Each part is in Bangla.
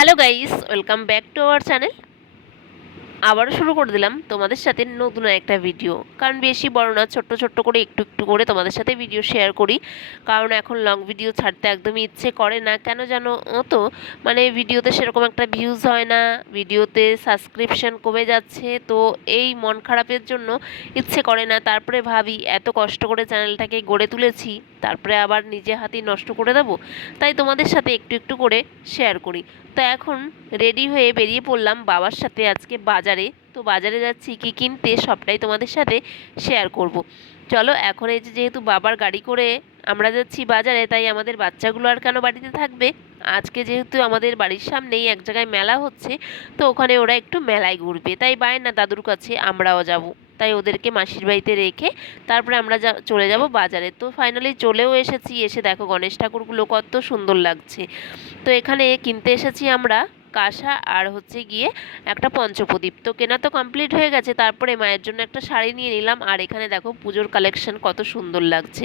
Hello guys welcome back to our channel আবারও শুরু করে দিলাম তোমাদের সাথে নতুন একটা ভিডিও কারণ বেশি বড় না, ছোট্ট ছোট্ট করে একটু একটু করে তোমাদের সাথে ভিডিও শেয়ার করি। কারণ এখন লং ভিডিও ছাড়তে একদমই ইচ্ছে করে না। কেন জানো? তো মানে ভিডিওতে সেরকম একটা ভিউজ হয় না ভিডিওতে সাবস্ক্রিপশন কমে যাচ্ছে, তো এই মন খারাপের জন্য ইচ্ছে করে না। তারপরে ভাবি, এত কষ্ট করে চ্যানেলটাকে গড়ে তুলেছি, তারপরে আবার নিজে হাতেই নষ্ট করে দেবো। তাই তোমাদের সাথে একটু একটু করে শেয়ার করি। তো এখন রেডি হয়ে বেরিয়ে পড়লাম বাবার সাথে আজকে বাজারে তো বাজারে যাচ্ছি, কি কিনতে সবটাই তোমাদের সাথে শেয়ার করব। চলো, এখন এই যেহেতু বাবার গাড়ি করে আমরা যাচ্ছি বাজারে, তাই আমাদের বাচ্চাগুলো আর কেন বাড়িতে থাকবে? আজকে যেহেতু আমাদের বাড়ির সামনেই এক জায়গায় মেলা হচ্ছে, তো ওখানে ওরা একটু মেলায় ঘুরবে। তাই না দাদুর কাছে আমরাও যাব। তাই ওদেরকে মাসির বাড়িতে রেখে তারপরে আমরা যা চলে যাব বাজারে। তো ফাইনালি চলেও এসেছি, এসে দেখো গণেশ ঠাকুরগুলো কত সুন্দর লাগছে। তো এখানে কিনতে এসেছি আমরা কাঁসা আর হচ্ছে গিয়ে একটা পঞ্চপ্রদীপ। তো কেনা তো কমপ্লিট হয়ে গেছে, তারপরে মায়ের জন্য একটা শাড়ি নিয়ে নিলাম। আর এখানে দেখো পুজোর কালেকশন কত সুন্দর লাগছে।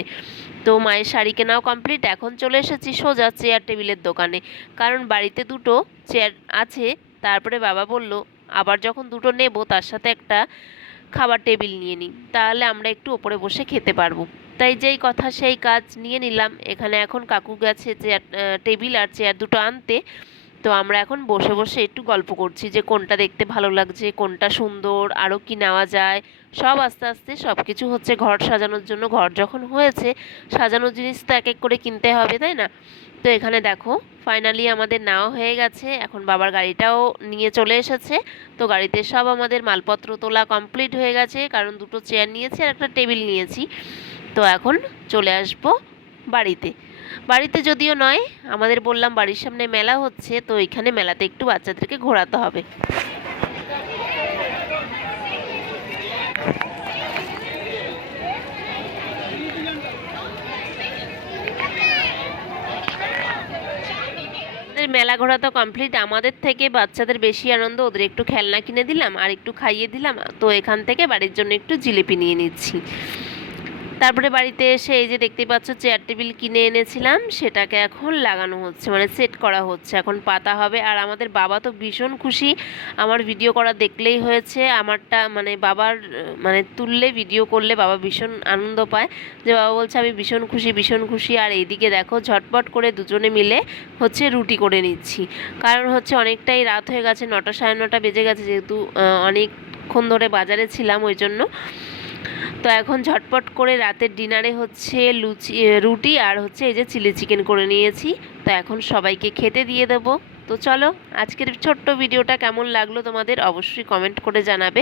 তো মায়ের শাড়ি কেনাও কমপ্লিট এখন চলে এসেছি সোজা চেয়ার টেবিলের দোকানে। কারণ বাড়িতে দুটো চেয়ার আছে, তারপরে বাবা বলল, আবার যখন দুটো নেব, তার সাথে একটা খাবার টেবিল নিয়ে নিই। তাহলে আমরা একটু ওপরে বসে খেতে পারব। তাই যেই কথা সেই কাজ নিয়ে নিলাম। এখানে এখন কাকু গেছে চেয়ার টেবিল আর চেয়ার দুটো আনতে। তো আমরা এখন বসে বসে একটু গল্প করছি যে কোনটা দেখতে ভালো লাগছে, কোনটা সুন্দর আরও কি নেওয়া যায়। সব আস্তে আস্তে সব কিছু হচ্ছে ঘর সাজানোর জন্য, ঘর যখন হয়েছে সাজানোর জিনিস তো এক এক করে কিনতে হবে, তাই না? তো এখানে দেখো ফাইনালি আমাদের নেওয়া হয়ে গেছে। এখন বাবার গাড়িটাও নিয়ে চলে এসেছে। তো গাড়িতে সব আমাদের মালপত্র তোলা কমপ্লিট হয়ে গেছে, কারণ দুটো চেয়ার নিয়েছি আর একটা টেবিল নিয়েছি। তো এখন চলে আসব বাড়িতে। বাড়িতে যদিও নয়, আমাদের বললাম বাড়ির সামনে মেলা হচ্ছে, তো এখানে মেলাতে একটু বাচ্চাদেরকে ঘোরাতে হবে। মেলা ঘোরা তো কমপ্লিট আমাদের থেকে বাচ্চাদের বেশি আনন্দ, ওদের একটু খেলনা কিনে দিলাম, আর একটু খাইয়ে দিলাম, তো এখান থেকে বাড়ির জন্য একটু জিলিপি নিয়ে নিচ্ছি। তারপরে বাড়িতে এসে এই যে দেখতে পাচ্ছ চেয়ার টেবিল কিনে এনেছিলাম, সেটাকে এখন লাগানো হচ্ছে মানে সেট করা হচ্ছে। এখন পাতা হবে, আর আমাদের বাবা তো ভীষণ খুশি। আমার ভিডিও করা দেখলেই হয়েছে, আমারটা মানে বাবার মানে তুললে ভিডিও করলে বাবা ভীষণ আনন্দ পায়। যে বাবা বলছে, আমি ভীষণ খুশি ভীষণ খুশি। আর এইদিকে দেখো, ঝটপট করে দুজনে মিলে হচ্ছে রুটি করে নিচ্ছি। কারণ হচ্ছে অনেকটাই রাত হয়ে গেছে, নটা সাড়ে নটা বেজে গেছে, যেহেতু অনেকক্ষণ ধরে বাজারে ছিলাম, ওই জন্য। তো এখন ঝটপট করে রাতের ডিনারে হচ্ছে লুচি রুটি আর হচ্ছে এই যে চিলি চিকেন করে নিয়েছি। তো এখন সবাইকে খেতে দিয়ে দেবো। তো চলো, আজকের ছোট্ট ভিডিওটা কেমন লাগল তোমাদের অবশ্যই কমেন্ট করে জানাবে।